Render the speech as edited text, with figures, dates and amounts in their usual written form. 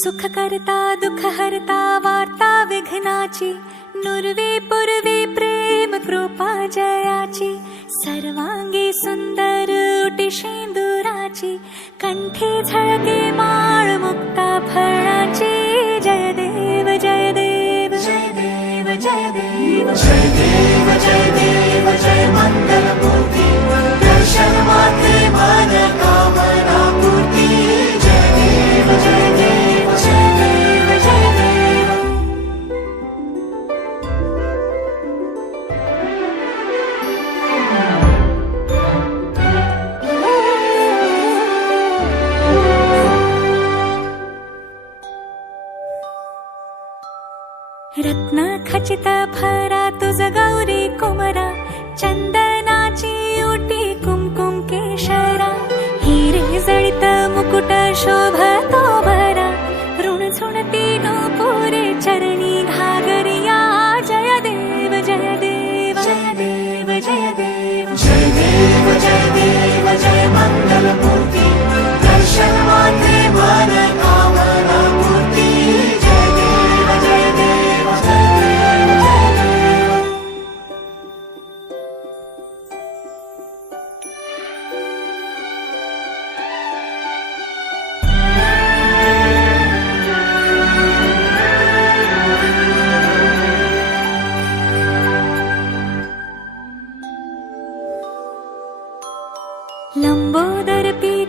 सुख करता दुःख हरता वार्ता विघ्नाची, नुरवे पुरवे प्रेम कृपा जयाची, सर्वांगी सुंदर उटी शेंदुराची, कंठी झळके माळ मुक्ता फळाची. जय देव जय देव जय देव जय देव जय देव जय देव जय मंगलमूर्ती, दर्शन मात्रे मन कामना पूर्ती. जय देव जय देव जय देव जय देव. रत्न खचित भरा तुझ गौरी कुमरा, चंदनाची उटी कुमकुम केशरा, हिरे जडित मुकुट शोभतो भरा, ऋण झुणती नूपुरे चरणी घागरिया. जय देव जय देव जय देव जय देव जय देव जय देव जय मंगलमूर्ती, दर्शन मात्रे मन कामना पूर्ती. जय देव जय देव जय देव जय देव. लंबोदर पी